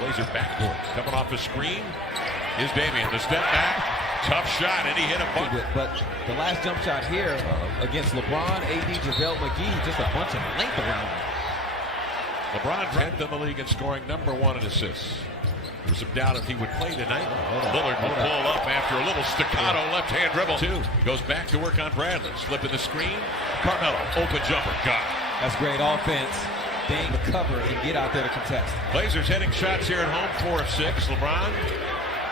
Blazer backcourt. Coming off the screen is Damian. The step back. Tough shot, and he hit a bunch. But the last jump shot here against LeBron, AD, JaVale McGee, just a bunch of length around him. LeBron 10th in the league in scoring, #1 in assists. There's some doubt if he would play tonight. Lillard will pull up after a little staccato left-hand dribble. Goes back to work on Bradley. Slipping the screen. Carmelo, open jumper. Got it. That's great offense. Dame to cover and get out there to contest. Blazers hitting shots here at home, 4 of 6. LeBron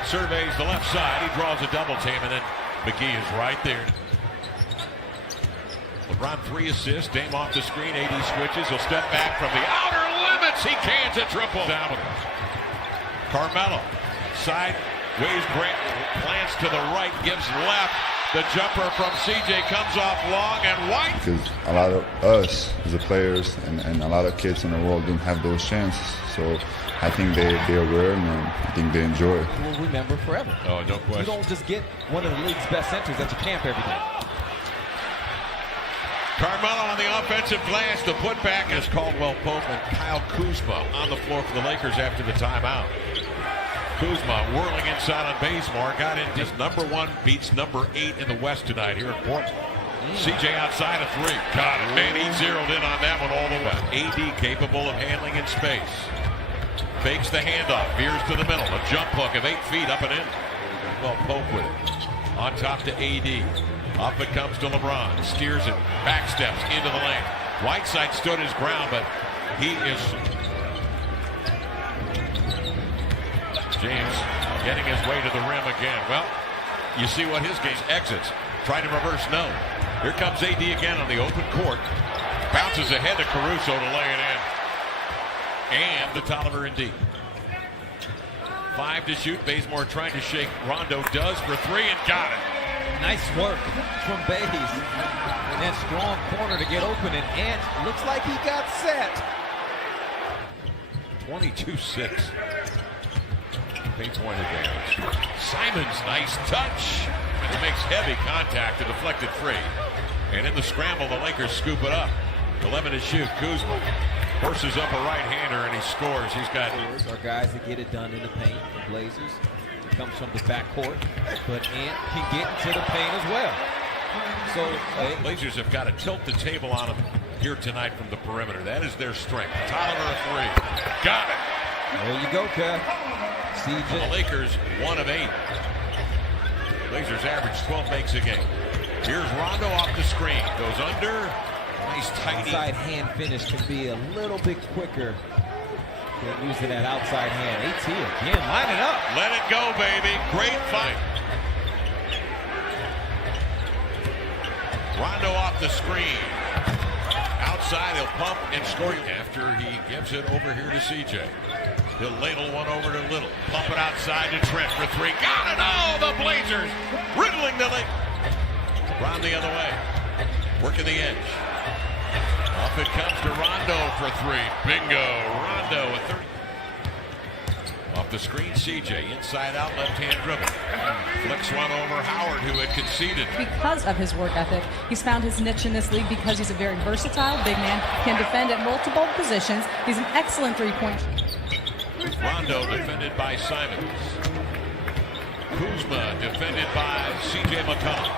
surveys the left side. He draws a double team, and then McGee is right there. LeBron 3 assists. Dame off the screen. AD switches. He'll step back from the outer limits. He cans a triple. Down. Carmelo, sideways plants to the right, gives left. The jumper from CJ comes off long and White. Because a lot of us as the players and a lot of kids in the world didn't have those chances. So I think they're aware and I think they enjoy it. We'll remember forever. Oh, no question. You don't just get one of the league's best centers at your camp every day. Carmelo on the offensive glass. The putback is Caldwell Pope and Kyle Kuzma on the floor for the Lakers after the timeout. Kuzma whirling inside on Bazemore. Got in. Just #1 beats #8 in the West tonight here in Portland. CJ outside of 3. Got it. Man, he zeroed in on that one all the way. AD capable of handling in space. Fakes the handoff. Veers to the middle. A jump hook of 8 feet up and in. Well, Pope with it. On top to AD. Up it comes to LeBron. Steers it. Back steps into the lane. Whiteside stood his ground, but he is... James getting his way to the rim again. Well, you see what his game exits. Try to reverse no. Here comes AD again on the open court. Bounces ahead to Caruso to lay it in. And the Tolliver and D. 5 to shoot. Bazemore trying to shake. Rondo does for 3 and got it. Nice work from Baze. And that strong corner to get open, and Ant looks like he got set. 22-6. Point advantage. Simons, nice touch. And it makes heavy contact, a deflected free. And in the scramble, the Lakers scoop it up. 11 to shoot. Kuzma forces up a right-hander, and he scores. He's got... Our guys that get it done in the paint. The Blazers. It comes from the backcourt. But Ant can get into the paint as well. So Blazers have got to tilt the table on them here tonight from the perimeter. That is their strength. Tolliver a 3. Got it. There you go, Kev. CJ. The Lakers 1 of 8. Blazers average 12 makes a game. Here's Rondo off the screen. Goes under. Nice tighty. Outside hand finish can be a little bit quicker than using that outside hand. AT again, line it up. Let it go, baby. Great fight. Rondo off the screen. Outside, he'll pump and score after he gives it over here to CJ. He'll ladle one over to Little. Pump it outside to Trent for 3. Got it! Oh, the Blazers riddling the lane. Round the other way. Working the edge. Off it comes to Rondo for 3. Bingo. Rondo with 30. Off the screen, CJ. Inside out, left-hand dribble. Flicks one over Howard, who had conceded. Because of his work ethic, he's found his niche in this league because he's a very versatile big man, can defend at multiple positions. He's an excellent three-point. Rondo defended by Simons. Kuzma defended by C.J. McCollum.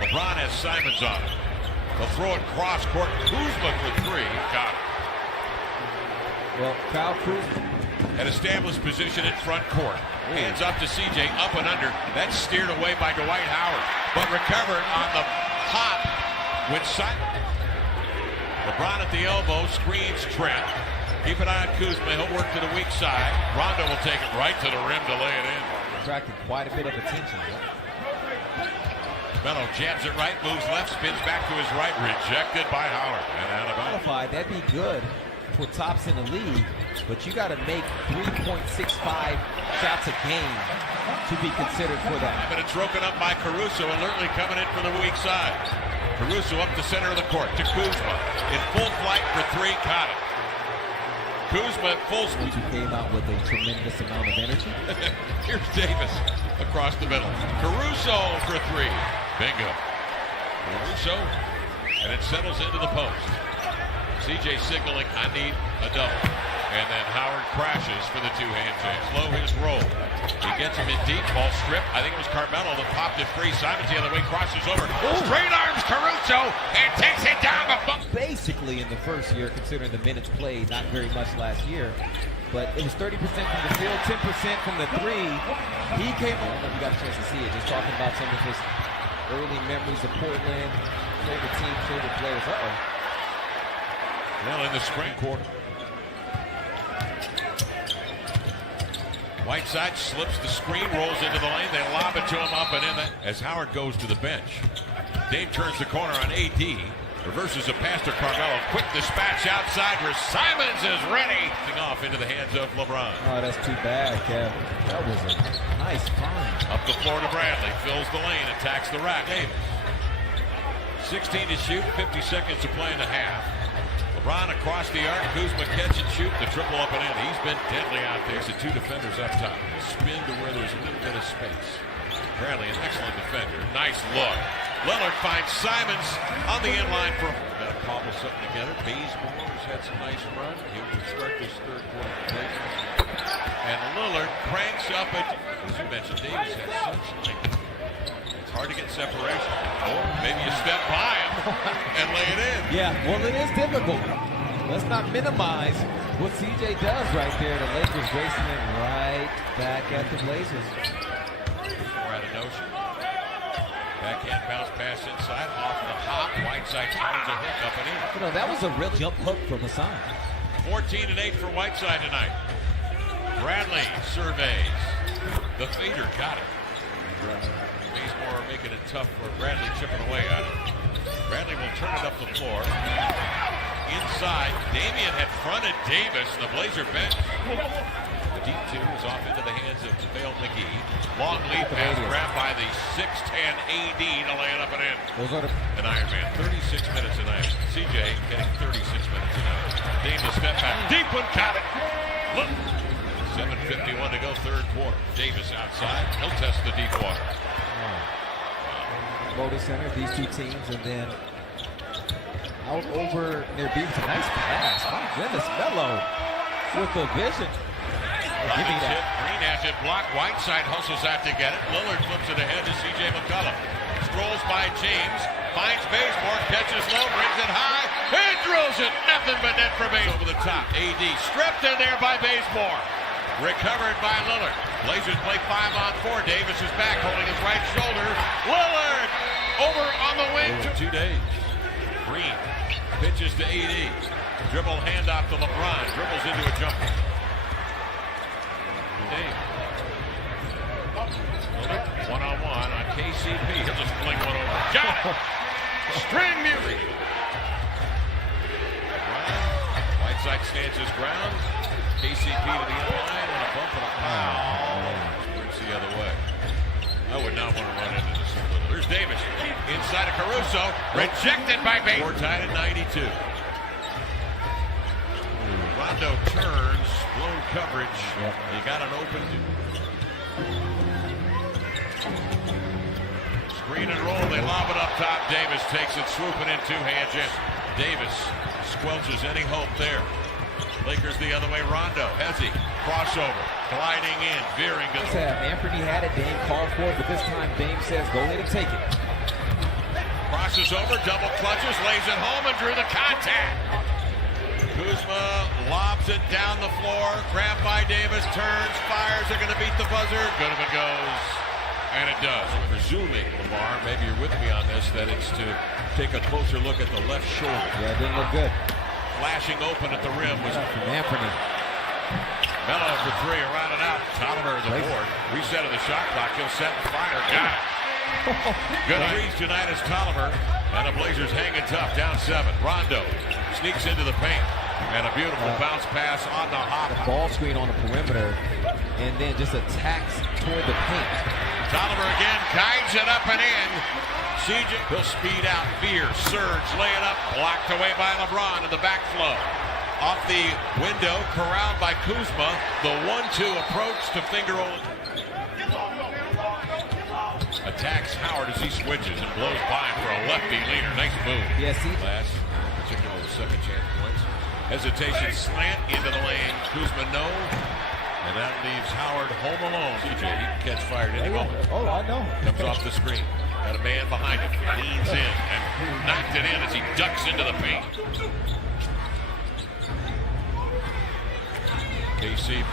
LeBron has Simons on it. They'll throw it cross court. Kuzma for 3. Got it. Well, Kyle Kuzma An established position in front court. Hands up to C.J. Up and under. That's steered away by Dwight Howard. But recovered on the hop with Simons. LeBron at the elbow. Screens Trent. Keep an eye on Kuzma. He'll work to the weak side. Rondo will take it right to the rim to lay it in. Attracted quite a bit of attention. Melo jabs it right, moves left, spins back to his right. Rejected by Howard. And out of bounds. Qualified, that'd be good for tops in the league, but you got to make 3.65 shots a game to be considered for that. But it's broken up by Caruso, alertly coming in from the weak side. Caruso up the center of the court to Kuzma. In full flight for 3, caught it. Kuzma full speed. Who came out with a tremendous amount of energy. Here's Davis across the middle. Caruso for 3. Bingo. Caruso, and it settles into the post. CJ signaling, I need a double. And then Howard crashes for the two-hand jam. Slow his roll. He gets him in deep. Ball stripped. I think it was Carmelo that popped it free. Simons the other way, crosses over. Straight arms Caruso and takes it down the bump. Basically in the first year, considering the minutes played, not very much last year. But it was 30% from the field, 10% from the three. He came on. You got a chance to see it. Just talking about some of his early memories of Portland, favorite team, favorite players. Well, in the spring quarter. Whiteside slips the screen, rolls into the lane. They lob it to him up and in. As Howard goes to the bench. Dame turns the corner on AD. Reverses a pass to Carmelo. Quick dispatch outside where Simons is ready. Off into the hands of LeBron. Oh, that's too bad, Kev. That was a nice find. Up the floor to Bradley. Fills the lane. Attacks the rack. Davis. 16 to shoot. 50 seconds to play in the half. LeBron across the arc. Kuzma catch and shoot. The triple up and in. He's been deadly out there. The two defenders up top. Spin to where there's a little bit of space. Bradley, an excellent defender. Nice look. Lillard finds Simons on the inline for. Got to cobble something together. Bazemore has had some nice run. He will start this third quarter. And Lillard cranks up it. As you mentioned, Davis has such length. It's hard to get separation. Or maybe you step by him and lay it in. Yeah, well, it is difficult. Let's not minimize what CJ does right there. The Lakers racing it right back at the Blazers. More out of notion. Backhand bounce pass inside, off the hop. Whiteside finds a hook up and in. You know, that was a real jump hook from Hassan. 14 and 8 for Whiteside tonight. Bradley surveys. The fader got it. Bazemore making it tough for Bradley, chipping away at it. Bradley will turn it up the floor. Inside, Damian had fronted Davis, the Blazer bench. The deep two is off into the hands of JaVale McGee. Long lead pass grabbed by the 6'10 AD to lay it up and in. An Iron Man, 36 minutes tonight. CJ getting 36 minutes tonight. Dame to step back. Deep one, got it. Look. 7:51 to go, third quarter. Davis outside. He'll test the deep water. Moda Center, these two teams, and then out over near Beavis. A nice pass. My goodness, Melo with the vision. Give me that. Green has it blocked. Whiteside hustles out to get it. Lillard flips it ahead to CJ McCollum. Strolls by James. Finds Bazemore. Catches low. Brings it high. And drills it. Nothing but net for Bazemore. Over the top. AD stripped in there by Bazemore. Recovered by Lillard. Blazers play 5-on-4. Davis is back holding his right shoulder. Lillard over on the wing. 2 days. Green pitches to AD. Dribble handoff to LeBron. Dribbles into a jumper. One-on-one on KCP. He'll just fling one over. Got it! String music! Whiteside stands his ground. KCP to the inline and a bump and a foul. Works the other way. I would not want to run into this. There's Davis. Inside of Caruso. Rejected by Bates. We're tied at 92. Rondo turns, blown coverage. Yep. You got an open. Screen and roll, they lob it up top. Davis takes it, swooping in two-hand jam. Davis squelches any hope there. Lakers the other way. Rondo, Hezzy, crossover, gliding in, veering to the... Anthony had it, Dame called for it, but this time Dame says, go ahead and take it. Crosses over, double clutches, lays it home, and drew the contact. Kuzma lobs it down the floor, grabbed by Davis, turns, fires, they're going to beat the buzzer. Good if it goes, and it does. Presuming, Lamar, maybe you're with me on this, that it's to take a closer look at the left shoulder. Yeah, it didn't look good. Flashing open at the rim was from Anthony. Melo for three, around and out. Tolliver the board. Reset of the shot clock. He'll set and fire. Got it. Good reach tonight as Tolliver. And the Blazers hanging tough, down 7. Rondo sneaks into the paint. And a beautiful bounce pass on the hop. The ball screen on the perimeter. And then just attacks toward the paint. Tolliver again, guides it up and in. CJ will speed out, veer, surge, lay it up, blocked away by LeBron in the backflow. Off the window, corralled by Kuzma. The 1-2 approach to finger roll. Attacks Howard as he switches and blows by him for a lefty leaner. Nice move. Yes, Last, particularly second chance points. Hesitation slant into the lane. Kuzma no. And that leaves Howard home alone. CJ, he can catch fire at any moment. Oh, I know. Comes off the screen. Got a man behind him. Leans in and knocked it in as he ducks into the paint. KCP,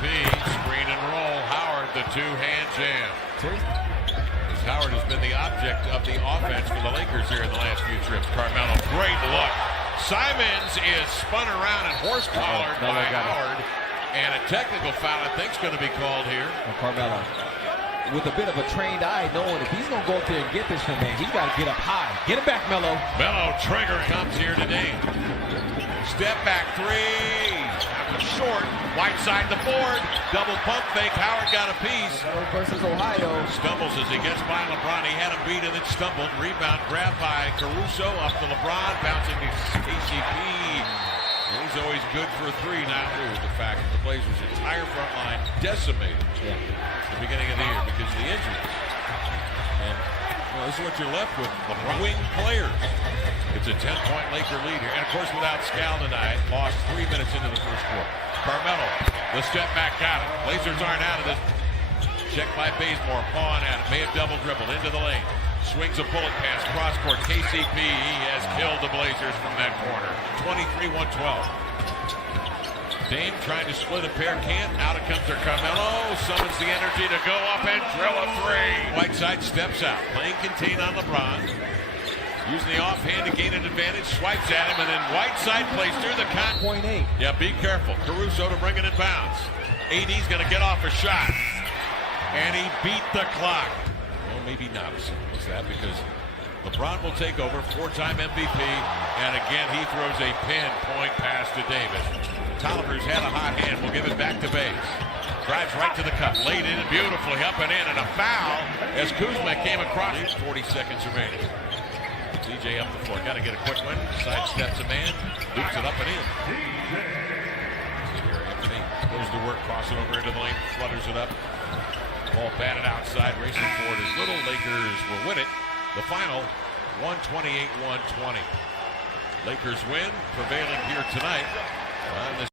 screen and roll. Howard, the two-hand jam. As Howard has been the object of the offense for the Lakers here in the last few trips. Carmelo, great look. Simons is spun around and horse-collared by Howard. And a technical foul, I think, is going to be called here. Carmelo, with a bit of a trained eye, knowing if he's going to go up there and get this from man, he's got to get up high. Get him back, Melo. Melo trigger comes here today. Step back three. Short. Whiteside the board. Double pump fake. Howard got a piece. Versus Ohio. Stumbles as he gets by LeBron. He had him beat and then stumbled. Rebound grabbed by Caruso. Up to LeBron. Bouncing to KCP. He's always good for a three now. The fact that the Blazers' entire front line decimated at the beginning of the year because of the injuries. And this is what you're left with, LeBron wing players. It's a 10-point Laker lead here. And of course, without Scal tonight, lost 3 minutes into the first quarter. Carmelo, the step back got it. Blazers aren't out of this. Check by Bazemore, pawing at it. May have double dribbled into the lane. Swings a bullet pass, cross court. KCP, he has killed the Blazers from that corner. 23-112. Dame trying to split a pair, can't. Out it comes their Carmelo. Summons the energy to go up and drill a three. Whiteside steps out, playing contain on LeBron. Using the offhand to gain an advantage, swipes at him, and then Whiteside plays through the cut. 0.8. Yeah, be careful. Caruso to bring it in bounds. AD's going to get off a shot. And he beat the clock. Well, maybe not. What's that? Because LeBron will take over, four-time MVP, and again he throws a pinpoint pass to Davis. Tolliver's had a hot hand. We'll give it back to Bays. Drives right to the cup, laid in beautifully, up and in, and a foul as Kuzma came across. 40 seconds remaining. CJ up the floor, got to get a quick one. Sidesteps a man, loops it up and in. Here, Anthony goes to work, crossing over into the lane, flutters it up. Ball batted outside, racing forward as little. Lakers will win it. The final, 128-120. Lakers win, prevailing here tonight on this